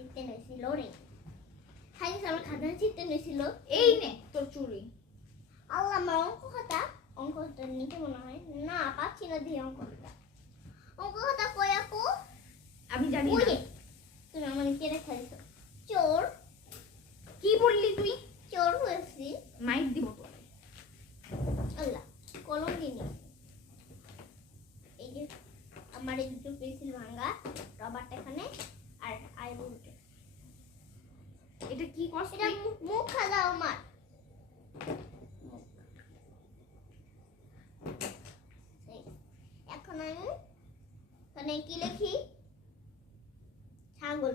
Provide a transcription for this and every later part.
চিনতে নিয়েছিল রে খালি আমার খাতা চিনতে নিয়েছিল এই নে তোর চুড়ি আল্লাহ আমার অঙ্কটা নিতে মনে হয় না পাচ্ছি না দিয়ে অঙ্কটা কই আপু আমি জানি না তুমি আমার নিচে রেখে দিছো চোর কি বললি তুই চোর হয়েছি মাইক দিব তোরে আল্লাহ কলম দিনি এই যে আমার এই দুটো পেন্সিল ভাঙা রবারটা এখানে আর আইবুলটা এটা কি কষ্ট এটা মুখ খাওয়া আমার এখন আমি এখানে কি লিখি ছাগল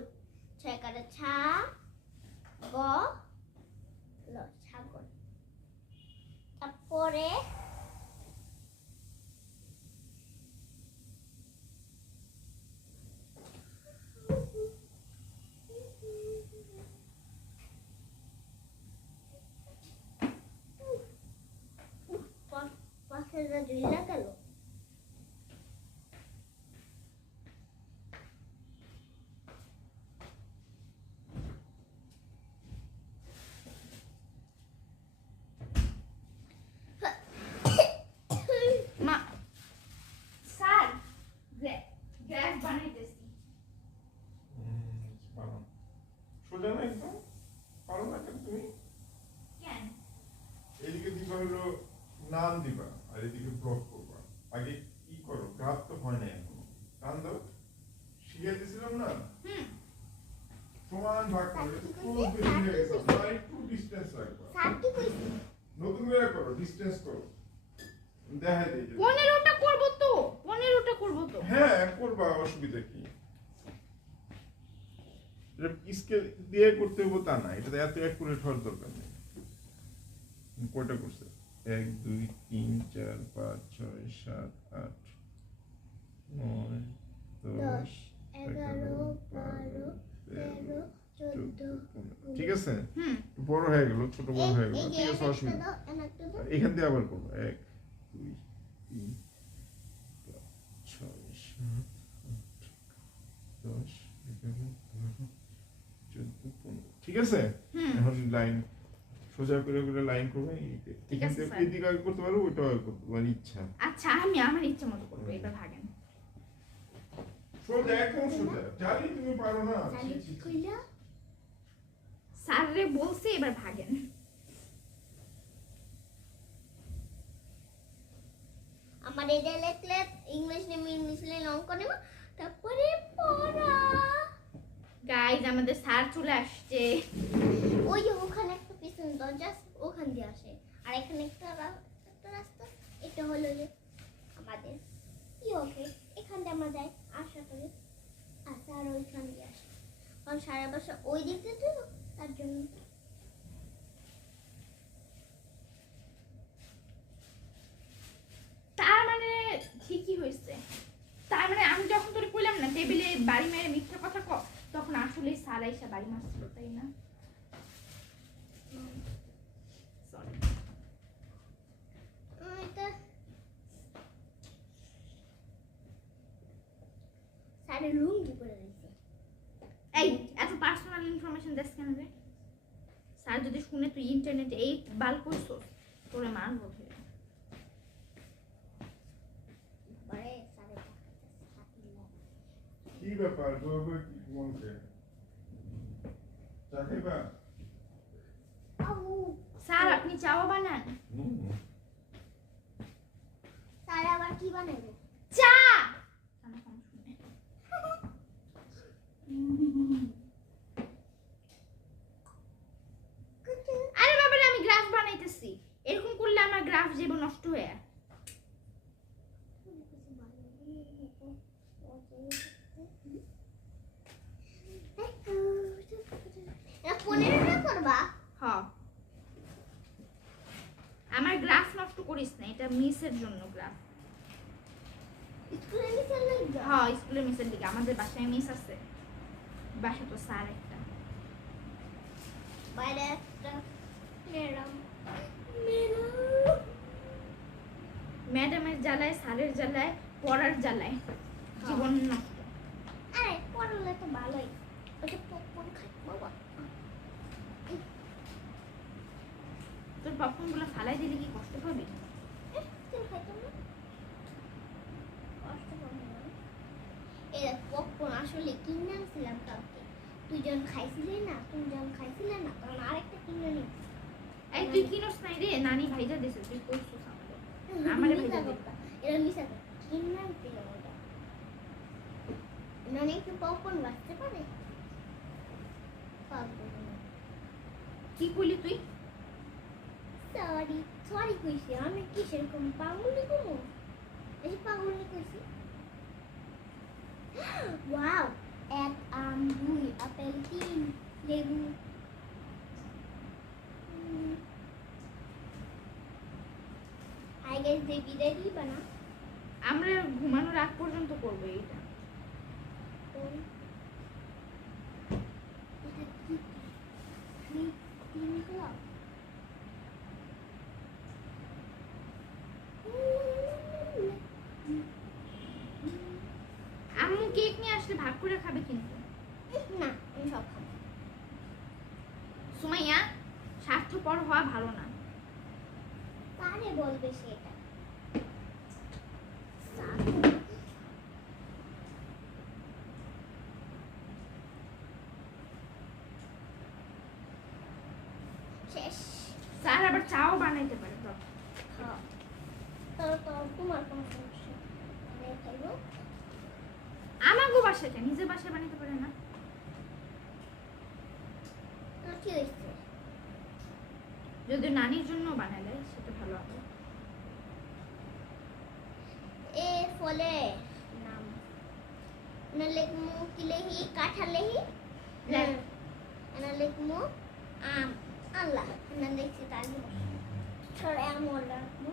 ছয়কারে ছা গ ল ছাগল তারপরে পাশের জুইলা গেল মা স্যার গ্যাস বানাইতেছি সোজা না একদম পারো না কেন তুমি কেন এদিকে দিবা হলো নাম দিবা আর এদিকে ব্লক করবা আগে কি করো গ্রাফ তো হয় না এখনো টান দাও শিখে দিয়েছিলাম না সমান ভাগ করে একটু বেশি হয়ে গেছে আর একটু ডিসটেন্স রাখবা স্যার কি কইছে নতুন করে করো ডিসটেন্স করো দেখাই দেই 15টা করব তো 15টা করব তো হ্যাঁ করবা অসুবিধা কি স্কেল দিয়ে করতে হবে তা না এটা এত অ্যাকুরেট হওয়ার দরকার নেই কয়টা করছে 1 2 3 4 5 6 7 8 9 10 11 12 13 14 ঠিক আছে বড় হয়ে গেল ছোট বড় হয়ে গেল ঠিক আছে অসুবিধা এখান দিয়ে আবার করব 1 2 3 4 6 7 8 10 11 12 ঠিক আছে এখন লাইন সোজা করে করে লাইন করবে এখান থেকে এদিকে আগে করতে পারো ওইটা আগে করতে পারো ইচ্ছা আচ্ছা আমি আমার ইচ্ছা মতো করব এবার ভাগেন সোজা একদম সোজা জানি তুমি পারো না জানি কি কইলা স্যার রে বলছে এবার ভাগেন আমার এটা লিখলে ইংলিশ নেমে অঙ্ক নেব তারপরে পড়া গাইস আমাদের স্যার চলে আসছে ওই যে ওখানে একটা পিছন দরজা ওখান দিয়ে আসে আর এখানে একটা রাস্তা এটা হলো যে আমাদের কি ওকে এখান দিয়ে আমরা যাই আশা করি আচ্ছা আর ওইখান দিয়ে আসে কারণ সারা বছর ওই দিক দিয়ে তো তার জন্য তার মানে ঠিকই হয়েছে তার মানে আমি যখন তোরে কইলাম না টেবিলে বাড়ি মেরে মিথ্যা কথা ক তখন আসলে স্যার আইসা বাড়ি মারছিল তাই না সরি এটা সারা লুঙ্গি পরে রয়েছে এই এত পার্সোনাল ইনফরমেশন দেস কেন রে স্যার যদি শুনে তুই ইন্টারনেটে এই বাল করছস তোরে মারবো ফের পরে সারা কি ব্যাপার গোগো কি বলছে চা খাইবা স্যার আপনি চাও বানান সারা আবার কি বানাবে চা আরে বাবা আমি গ্রাফ বানাইতেছি এরকম করলে আমার গ্রাফ জীবন নষ্ট হয়ে হ্যাঁ আমার গ্রাফ নষ্ট করিস না এটা মিসের জন্য গ্রাফ স্কুলে মিশন লাগবে হ্যাঁ স্কুলে মিসের দিকে আমাদের বাসায় মিস আছে বাসা তো স্যার একটা বাইরে একটা ম্যাডাম ম্যাডামের জ্বালায় স্যারের জ্বালায় পড়ার জ্বালায় জীবন নষ্ট আরে পড়লে তো ভালোই ওটা এই পপকর্ন আসলে কিনে আনছিলাম কালকে। তুই যখন খাইছিলি না, তখন আরেকটা কিনে নিই। এই তুই কিনোস নাই রে, নানি ভাইজা দিছে, তুই কইছিস আমারে। আমারে ভাইজা দে। এটা মিশা কথা। কিনে আনছিলাম ওটা। মানে একটু পপকর্ন বাঁচতে পারে? পাগল না। কি কইলি তুই? সরি কইছি। আমি কি সেরকম পাগলি করবো? এই পাগলি কইছি। ওয়াও, 1 আম, 2 আপেল, 3 লেবু। হাই গাইস, বেবি রেডি বানা। আমরা ঘুমানোর আগ পর্যন্ত করবো এইটা। এটা কি? তিন ক্লাব। আম্মু কেক নিয়ে আসলে ভাগ করে খাবে কিন্তু। না, আমি সব খাবো। সুমাইয়া, স্বার্থপর হওয়া ভালো না। কারে বলবে সেটা? শেষ। স্যার আবার চাও বানাইতে পারে তো। খাও। তো তোমার কোনো সমস্যা নেই। আমি খাইবো। আমাগো বাসাটা নিজের বাসায় বানাইতে পারে না। তো কি হয়েছে? যদি নানির জন্য বানালে সেটা ভালো হবে। এ ফলে নাম না লিখমু কি লিখি? কাঁঠাল লিখি? লেখ। না লিখমু আম। আল্লাহ না লিখছি তার সর এমন লিখমু।